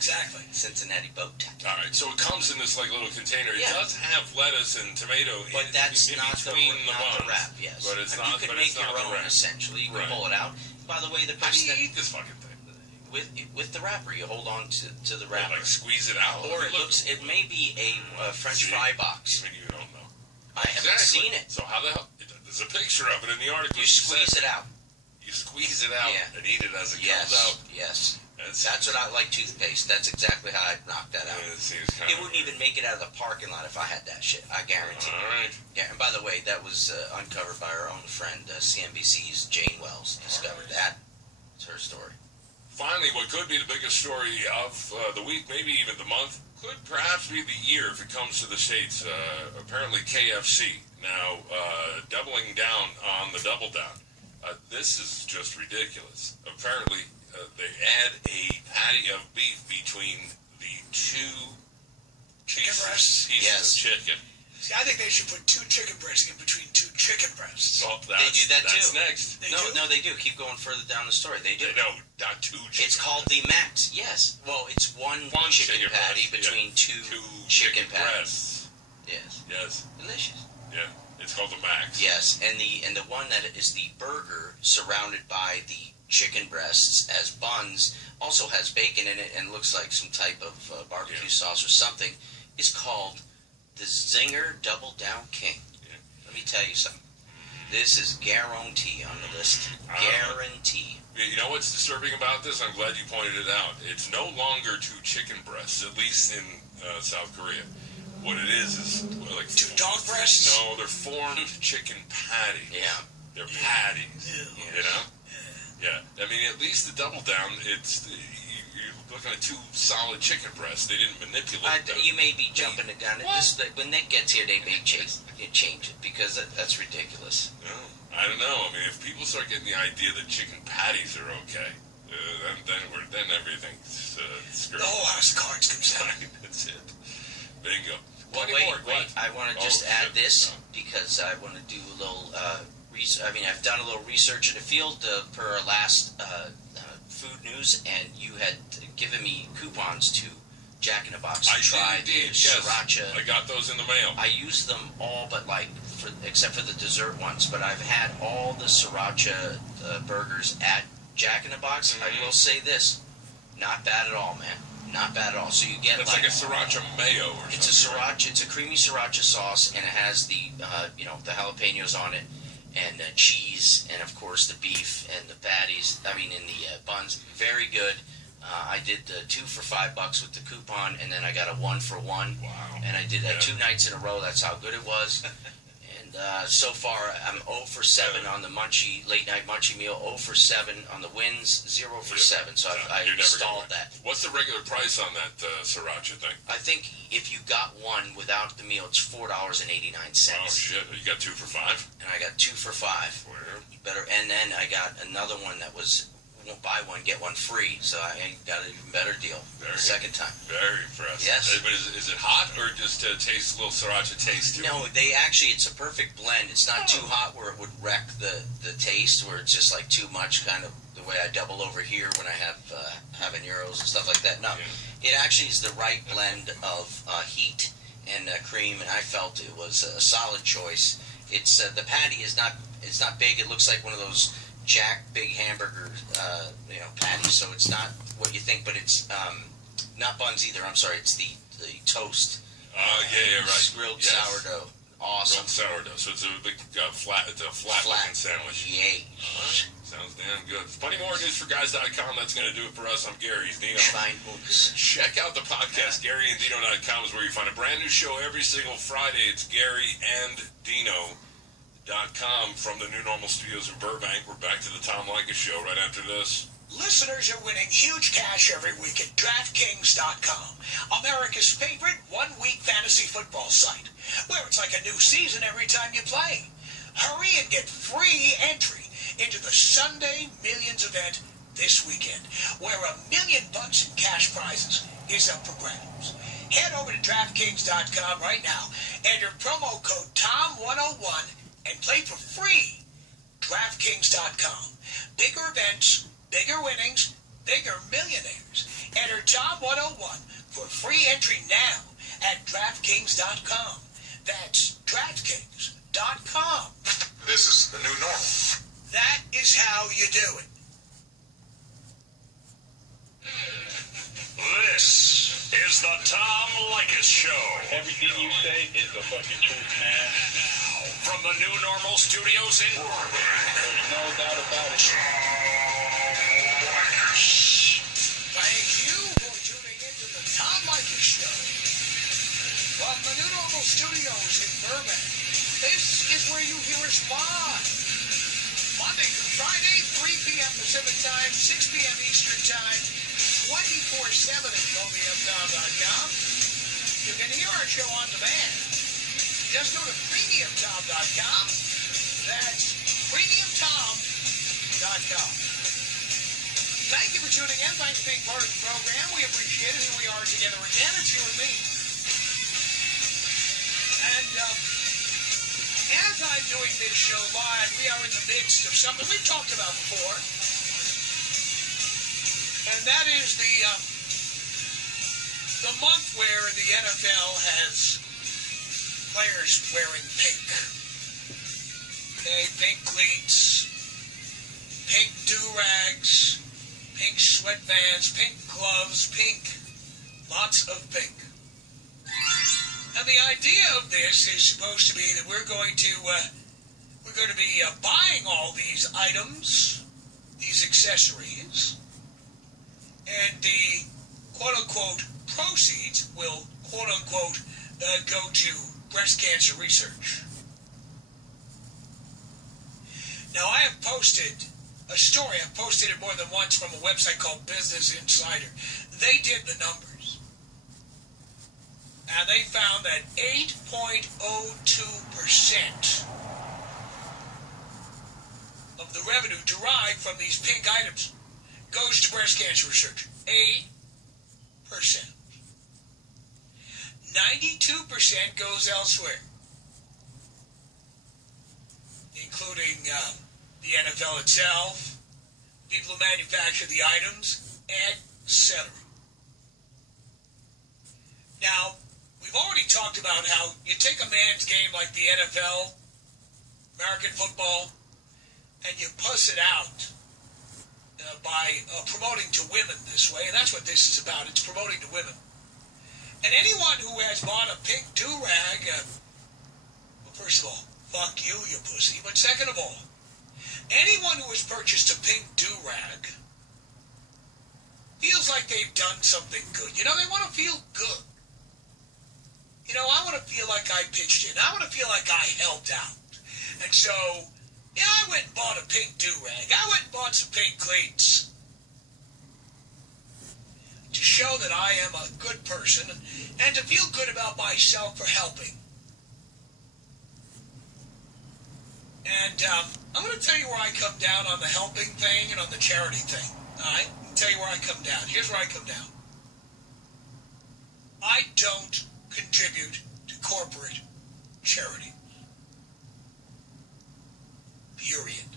Exactly. Cincinnati boat. All right, so it comes in this like little container. It Yeah. does have lettuce and tomato But that's in not the between not buns. the wrap. Yes, But it's I mean, not. you But can it's make not your the own wrap. essentially. You can Right. pull it out. By the way, the How do person you eat this fucking thing? with the wrapper, you hold on to the Well, wrapper, like squeeze it out. or it may be a French fry box. Even you don't know. I haven't seen it. So how the hell? There's a picture of it in the article. You squeeze it out. You squeeze it out Yeah. and eat it as it Yes, comes out. yes. That's what I like toothpaste. That's exactly how I'd knock that out. Yeah, it seems kind It of wouldn't even make it out of the parking lot if I had that shit. I guarantee. All right. Yeah, and by the way, that was uncovered by our own friend, CNBC's Jane Wells. Discovered that. It's her story. Finally, what could be the biggest story of the week, maybe even the month, could perhaps be the year if it comes to the States. Apparently KFC now doubling down on the double down. This is just ridiculous. Apparently they add a patty of beef between the two pieces Yes. of chicken. See, I think they should put 2 chicken breasts in between 2 chicken breasts. Well, They do that that's too. next. No, they do. Keep going further down the story. They do. No, not 2 chicken. It's called the Max. Yes. Well, it's one chicken patty breast, between yeah. two 2 chicken chicken patties. breasts. Yes. Yes. Delicious. Yeah. It's called the Max. Yes, and the one that is the burger surrounded by the chicken breasts as buns also has bacon in it and looks like some type of barbecue sauce or something. Is called the Zinger Double Down King. Yeah. Let me tell you something. This is guarantee on the list. Guarantee. You know what's disturbing about this? I'm glad you pointed it out. It's no longer 2 chicken breasts, at least in South Korea. What it is like 2 dog breasts? No, they're formed chicken patties. Yeah. They're patties. You know? Yeah. I mean, at least the double down, you're looking at 2 solid chicken breasts. They didn't manipulate them. You may be jumping the gun. When Nick gets here, they may change it because that's ridiculous. No, I don't know. I mean, if people start getting the idea that chicken patties are okay, then everything's screwed. The whole house of cards comes out. That's it. Bingo. Well, wait. I want to just add this because I want to do a little research. I mean, I've done a little research in the field per our last food news, and you had given me coupons to Jack in the Box to try the sriracha. I got those in the mail. I used them all, but except for the dessert ones. But I've had all the sriracha burgers at Jack in the Box. I will say this: not bad at all, man. Not bad at all. So you get it's like a sriracha mayo or something. It's a sriracha. It's a creamy sriracha sauce, and it has the the jalapenos on it, and cheese, and of course the beef and the patties. I mean, in the buns. Very good. I did 2 for $5 with the coupon, and then I got a 1 for 1. Wow. And I did that 2 nights in a row. That's how good it was. And so far, I'm 0 for 7 on the late night munchie meal. 0 for 7 on the wins. 0 for 7. So I installed that. What's the regular price on that sriracha thing? I think if you got one without the meal, it's $4.89. Oh shit! You got 2 for 5. And I got 2 for 5. Where? Better. And then I got another one that was buy one get one free. So I got an even better deal the second time. Very impressive. Yes. But is it hot or just tastes a little sriracha taste to it? No, it's a perfect blend. It's not too hot where it would wreck the taste, where it's just like too much, kind of the way I double over here when I have habaneros and stuff like that. No, it actually is the right blend of heat and cream, and I felt it was a solid choice. It's the patty is not big. It looks like one of those Jack big hamburger patties, so it's not what you think, but it's not buns either. I'm sorry, it's the toast. Right. Grilled sourdough. Awesome. Grilled sourdough. So it's a big flat looking sandwich. Yay. Sounds damn good. Plenty more news for guys.com. That's going to do it for us. I'm Gary. He's Dino. Check out the podcast. GaryandDino.com is where you find a brand new show every single Friday. It's Gary and Dino. From the New Normal Studios in Burbank. We're back to the Tom Leykis Show right after this. Listeners are winning huge cash every week at DraftKings.com, America's favorite one-week fantasy football site, where it's like a new season every time you play. Hurry and get free entry into the Sunday Millions event this weekend, where $1 million in cash prizes is up for grabs. Head over to DraftKings.com right now, enter promo code TOM101, and play for free. DraftKings.com. Bigger events, bigger winnings, bigger millionaires. Enter Tom101 free entry now at DraftKings.com. That's DraftKings.com. This is the new normal. That is how you do it. This is the Tom Leykis Show. Everything you say is the fucking truth, man. Now, from the new normal studios in There's no doubt about it. Thank you for tuning into the Tom Leykis Show. From the New Normal Studios in Burbank, this is where you hear us live. Monday through Friday, 3 p.m. Pacific Time, 6 p.m. Eastern Time, 24/7 at PremiumTom.com. You can hear our show on demand. Just go to PremiumTom.com. That's PremiumTom.com. Thank you for tuning in. Thanks for being part of the program. We appreciate it. Here we are together again. It's you and me. And as I'm doing this show live, we are in the midst of something we've talked about before. And that is the month where the NFL has players wearing pink. Okay, pink cleats, pink do-rags, pink sweatbands, pink gloves, pink, lots of pink. And the idea of this is supposed to be that we're going to be buying all these items, these accessories, and the quote-unquote proceeds will quote-unquote go to breast cancer research. Now, I have posted a story. I've posted it more than once from a website called Business Insider. They did the numbers. And they found that 8.02% of the revenue derived from these pink items goes to breast cancer research. 8%. 92% goes elsewhere, including the NFL itself, people who manufacture the items, etc. Now, we've already talked about how you take a man's game like the NFL, American football, and you puss it out by promoting to women this way, and that's what this is about. It's promoting to women. And anyone who has bought a pink do-rag, well, first of all, fuck you, you pussy. But second of all, anyone who has purchased a pink do-rag feels like they've done something good. You know, they want to feel good. You know, I want to feel like I pitched in. I want to feel like I helped out. And so, yeah, I went and bought a pink do-rag. I went and bought some pink cleats to show that I am a good person and to feel good about myself for helping. And I'm going to tell you where I come down on the helping thing and on the charity thing. All right? I'll tell you where I come down. Here's where I come down. I don't contribute to corporate charity. Period.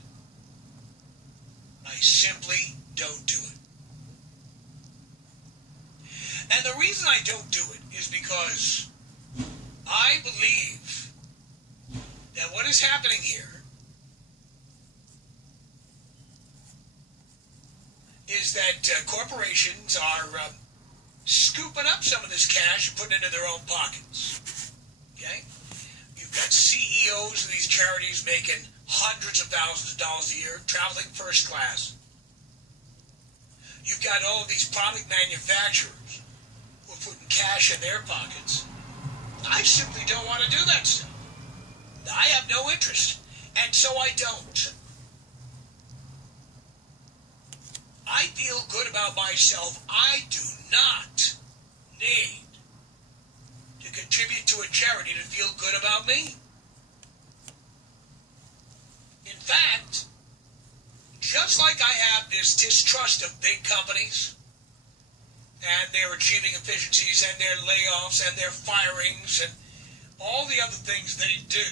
I simply don't do it. And the reason I don't do it is because I believe that what is happening here is that corporations are scooping up some of this cash and putting it into their own pockets. Okay? You've got CEOs of these charities making hundreds of thousands of dollars a year, traveling first class. You've got all of these product manufacturers who are putting cash in their pockets. I simply don't want to do that stuff. I have no interest, and so I don't. I feel good about myself. I do not need to contribute to a charity to feel good about me. In fact, just like I have this distrust of big companies and their achieving efficiencies and their layoffs and their firings and all the other things they do,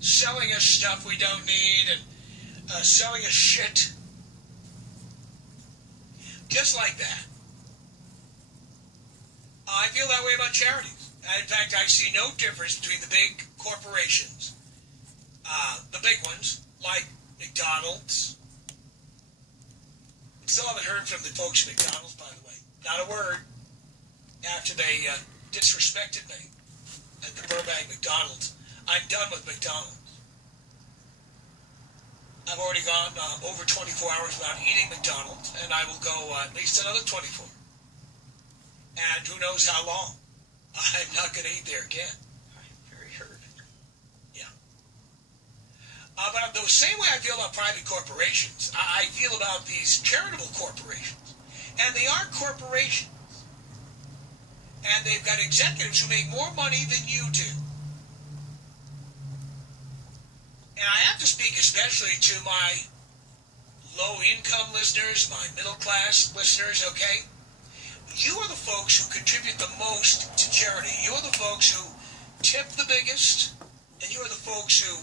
selling us stuff we don't need and selling us shit, just like that, I feel that way about charities. And in fact, I see no difference between the big corporations, the big ones, like McDonald's. Still haven't heard from the folks at McDonald's, by the way. Not a word after they disrespected me at the Burbank McDonald's. I'm done with McDonald's. I've already gone over 24 hours without eating McDonald's, and I will go at least another 24. And who knows how long. I'm not going to eat there again. I'm very hurt. Yeah. But the same way I feel about private corporations, I feel about these charitable corporations. And they are corporations. And they've got executives who make more money than you do. And I have to speak especially to my low-income listeners, my middle-class listeners, okay? You are the folks who contribute the most to charity. You are the folks who tip the biggest, and you are the folks who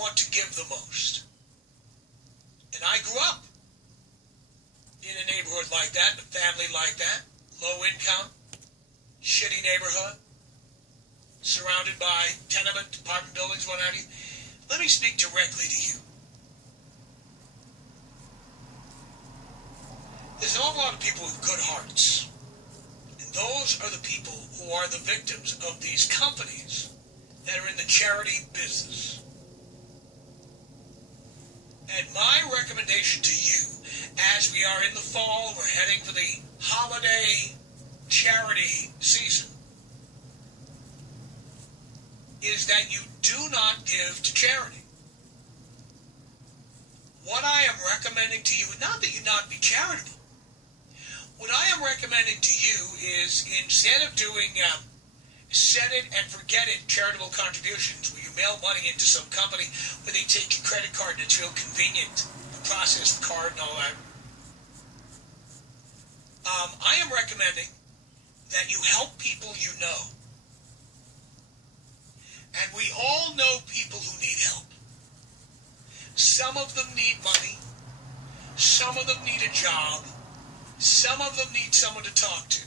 want to give the most. And I grew up in a neighborhood like that, in a family like that, low-income, shitty neighborhood, surrounded by tenement, apartment buildings, what have you. Let me speak directly to you. There's an awful lot of people with good hearts. And those are the people who are the victims of these companies that are in the charity business. And my recommendation to you, as we are in the fall, we're heading for the holiday charity season, is that you do not give to charity. What I am recommending to you, not that you not be charitable, what I am recommending to you is instead of doing set it and forget it charitable contributions where you mail money into some company where they take your credit card and it's real convenient to process the card and all that, I am recommending that you help people you know. And we all know people who need help. Some of them need money. Some of them need a job. Some of them need someone to talk to.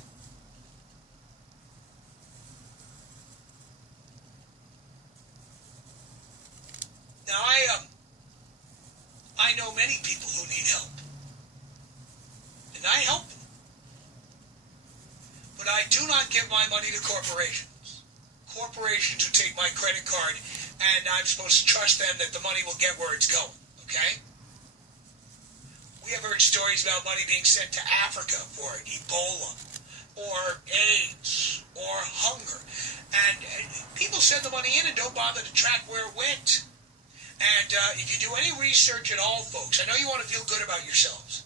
Now, I know many people who need help. And I help them. But I do not give my money to corporations. Corporations who take my credit card, and I'm supposed to trust them that the money will get where it's going, okay? We have heard stories about money being sent to Africa for Ebola, or AIDS, or hunger. And people send the money in and don't bother to track where it went. And if you do any research at all, folks, I know you want to feel good about yourselves,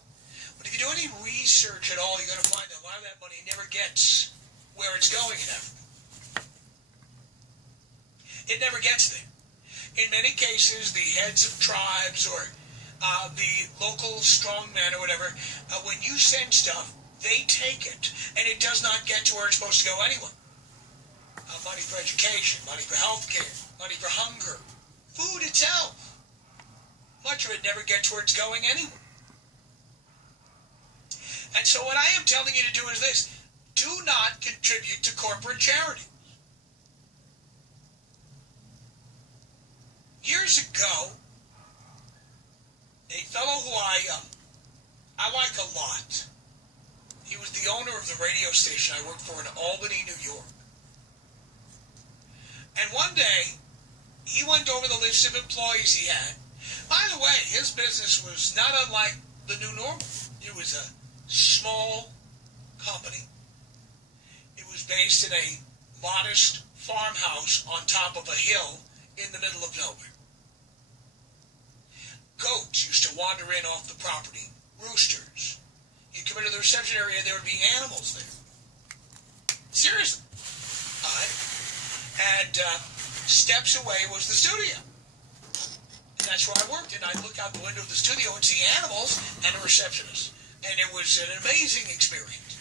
but if you do any research at all, you're going to find that a lot of that money never gets where it's going in Africa. It never gets there. In many cases, the heads of tribes or the local strongmen or whatever, when you send stuff, they take it, and it does not get to where it's supposed to go anyway. Money for education, money for health care, money for hunger, food itself. Much of it never gets where it's going anyway. And so what I am telling you to do is this: do not contribute to corporate charity. Years ago, a fellow who I like a lot, he was the owner of the radio station I worked for in Albany, New York. And one day, he went over the list of employees he had. By the way, his business was not unlike the new normal. It was a small company. It was based in a modest farmhouse on top of a hill in the middle of nowhere. Goats used to wander in off the property. Roosters. You'd come into the reception area, there would be animals there. Seriously. All right. And steps away was the studio. And that's where I worked. And I'd look out the window of the studio and see animals and a receptionist. And it was an amazing experience.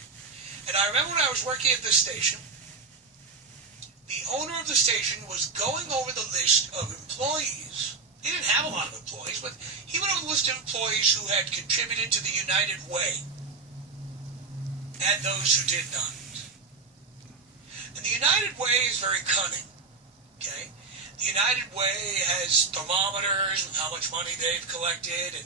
And I remember when I was working at this station, the owner of the station was going over the list of employees. He didn't have a lot of employees, but he went over the list of employees who had contributed to the United Way and those who did not. United Way is very cunning. Okay? The United Way has thermometers with how much money they've collected, and